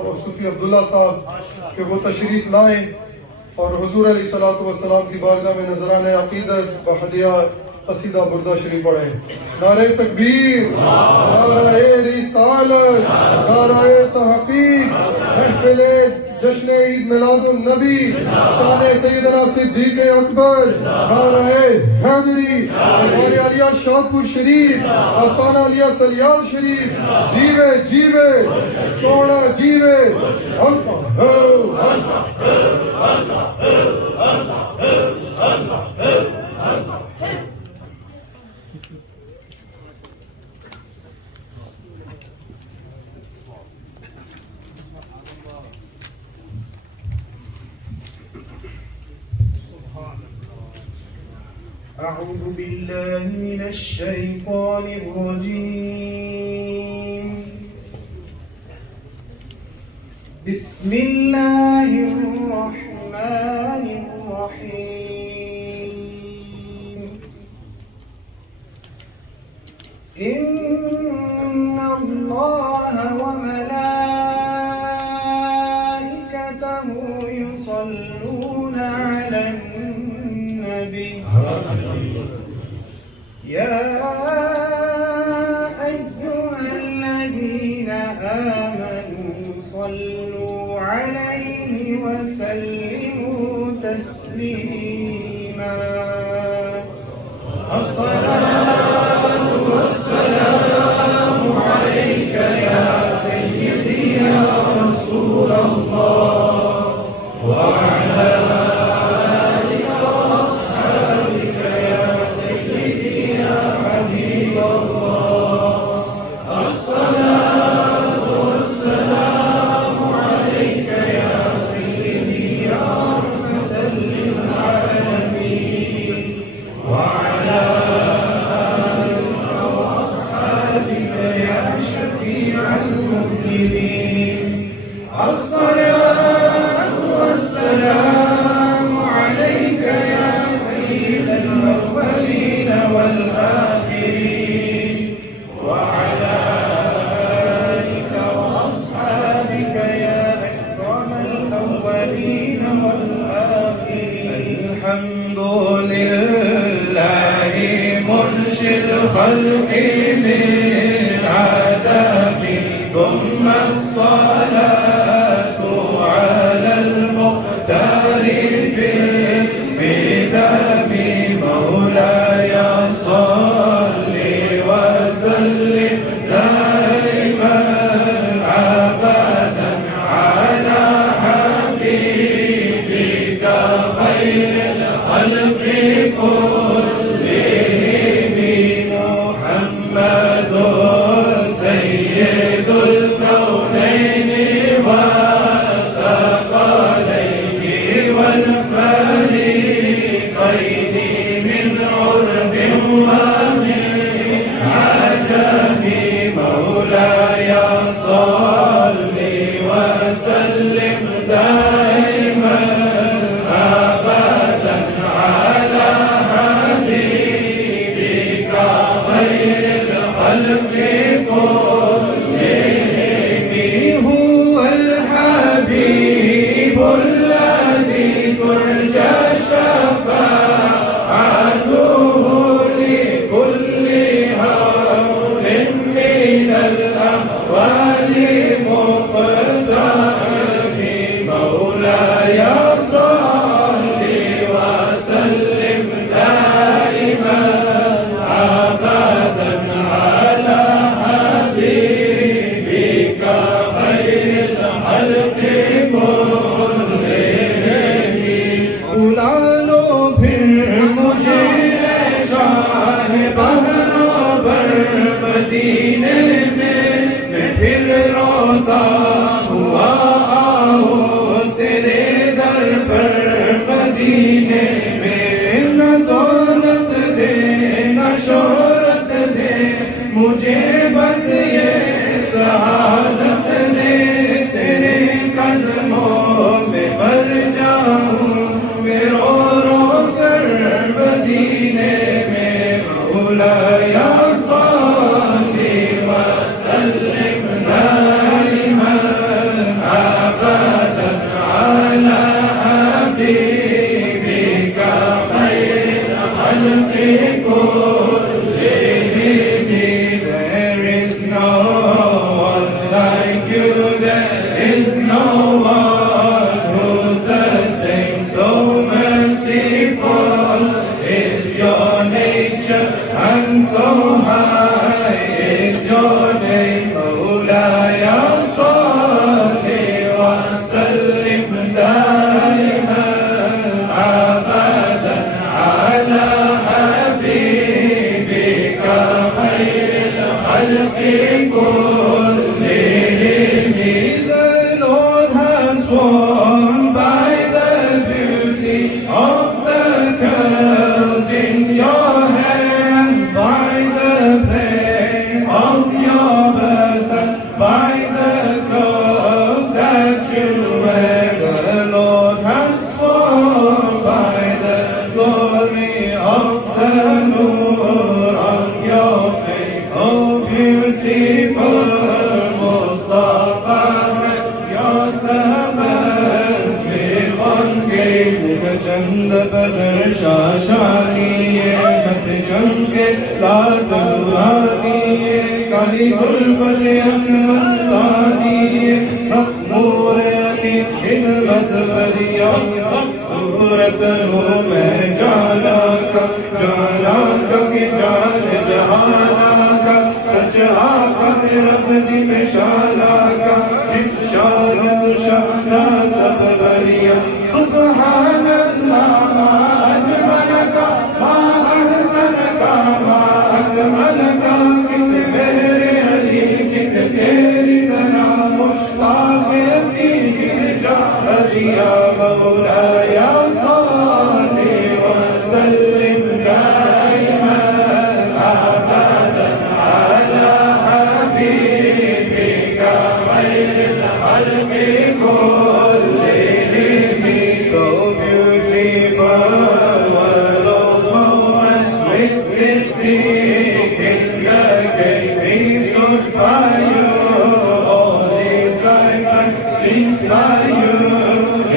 साहब और सूफी अब्दुल्ला साहब कि वो तशरीफ़ लाएँ और हुजूर अलैहिस्सलाम की बारगाह में नजराने अक़ीदत व हदिया कसीदा बुर्दा शरीफ पढ़ें। नारे तकबीर, नारे रिसालत, नारे तहक़ीक़, महफ़िले जश्न ईद मिलादुन नबी, शान सैयदना सिद्दीक़ अकबर, नारे हैदरी, नारे आलिया शाहपुर शरीफ, आस्ताना आलिया सलियाल शरीफ, जीवे जीवे सोना जीवे। أعوذ بالله من الشيطان الرجيم. بسم الله الرحمن الرحيم. إن الله وملائكته يصلون على النبي يا أيها الذين آمنوا صلوا عليه وسلموا تسليما. الصلاة والسلام عليك يا سيدي يا رسول الله وعلى الخلق من عدم ثم الصلاة على المختار في دم مولاي صل وسلم دائما أبدا على حبيبك خير الخلق سيد الكونين والثقلين والفريقين من عرب ومن عجم مولاي صل وسلم دائما أبدا على حبيبك خير الخلق كلهم. هو الحبيب الذي ترجى شفاعته لكل هول من الأهوال مقتحم مولاي صل وسلم دائما أبدا على حبيبك خير الخلق كلهم. उलालो फिर मुझे शाह बहराबर मदीने में मैं फिर रोता हुआ आओ तेरे दर बुलंद बदर शाशानी मत चमके लात रानी काली जुल्फत मस्तानी मखमूर अली इन बदबरिया सूरत नो मैं जाना का कि जान जहाना का सच आका रब दी मिशाला का जिस शान शाना सब बरिया सुबहान अल्लाह मा अजमल का मा अहसन का मा अकमल का कित मेरे अली कित तेरी सना मुश्ताक की कित जा अलिया मौलाया सल्ली व सल्लिम दाइमन अबदन अला हबीबिका खैरिल खल्क़ि कुल्लिहिम so beautiful were those moments with Siddiq in the gate he stood by you all his life and sleeps by you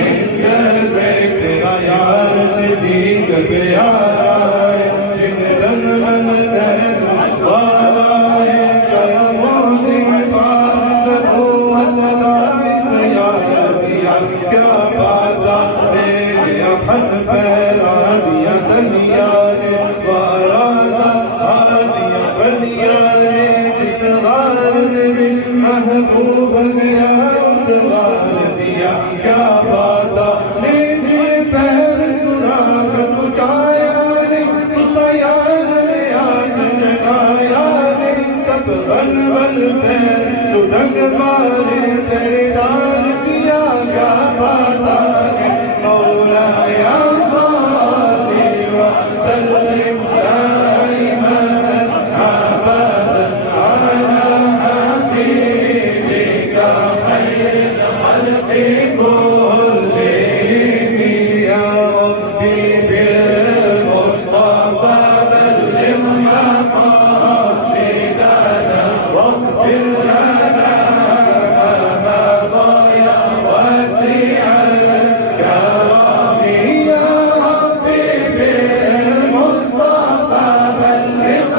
in the grave tera yaar Siddiq pyara hai jitnan man taiz wala hai chaya modi paar nubuwat da isya diya kya bata mere apn para दिया दलिया रे वारादा दिया बलिया रे जिस गार में महबूब गया उस गार दिया क्या बाता ने दिल पैर सुराग तू चाया ने सुताया रे आज जगाया ने सब गलबल पैर तू डंग मारे तेरे दार दिया क्या बाता मौलाया سلم دائما أبدا على حبيبك خير الخلق كلهم يا ربي بالمصطفى بلغ مقاصدنا واغفر لنا ما مضى واسع الكرم يا ربي بالمصطفى بلغ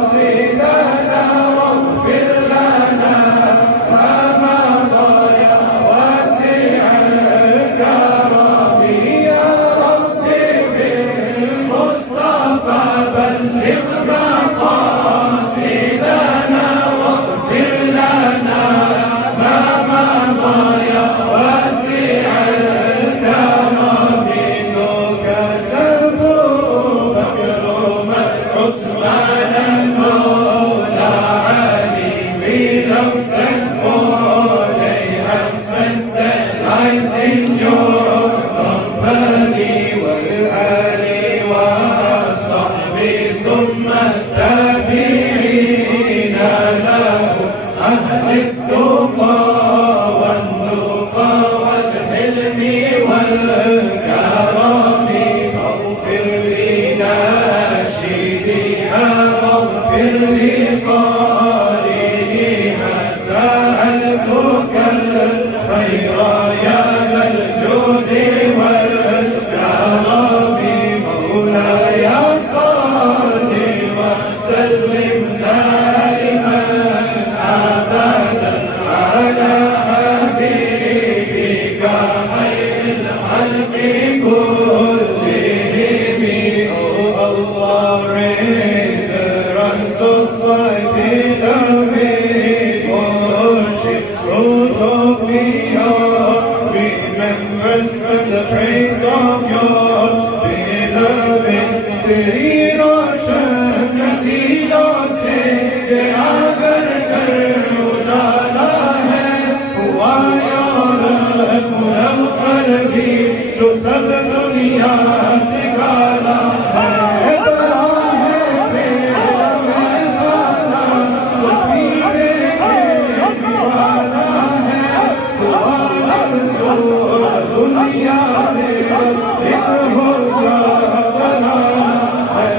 مقاصدنا واغفر لنا ما مضى واسع الكرم يا ربي بالمصطفى بلغ مقاصدنا واغفر لنا ما مضى واسع الكرم كتبوا بكر عمر عثمان المولى علي we love them for they have spent their lives in your company والآل والصحب ثم التابعين له أهل التقى والنقى والحلم والكرم فاغفر لناشدها واغفر لقارئها سألتك الخير يا ذا الجود والكرم مولاي صل وسلم دائما أبدا على حبيبك خير الخلق كلهم oh Allah raise the ranks of thy beloved worship Utopia remembrance and the praise of your beloved तेरी रोशन दिलों से ये आगर कर उजाला है हुआ यार मुनव्वर भी जो सब दुनिया से गाला है बड़ा है मेरा महफाना वो पीने के दीवाना है हुआ दुनिया से बस एक होगा बराना है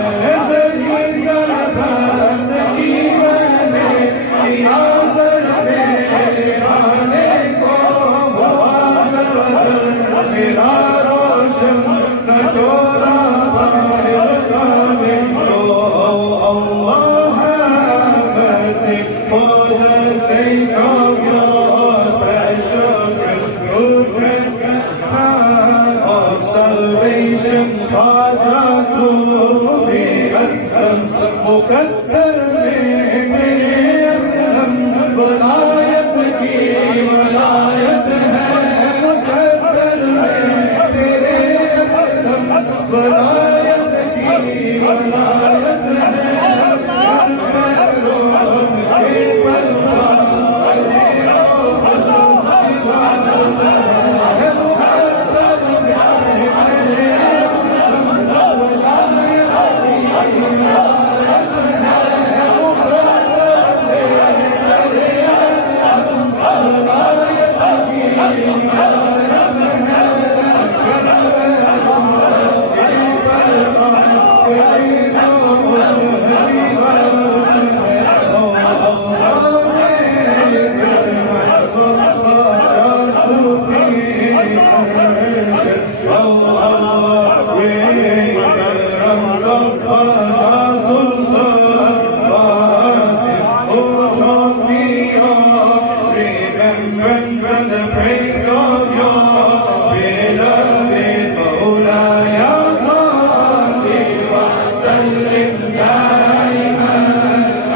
मुकद्दर में मेरे असलम वलायत की वलायत है मुकद्दर में मेरे असलम वलायत की वलायत है रोम के पलवा remembrance and the praise of your beloved Mawlaya Salli wa sallim daiman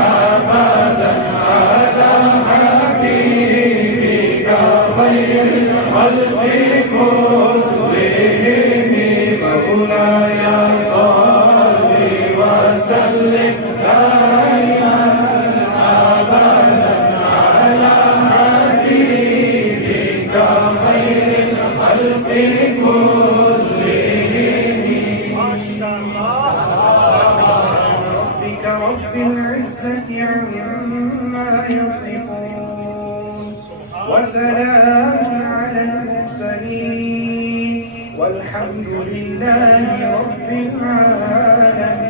abadan ala habibika khairil khalqi kullihim Mawlaya Salli wa sallim daiman abadan ربك رب العزة عما يصفون وسلام على المرسلين والحمد لله رب العالمين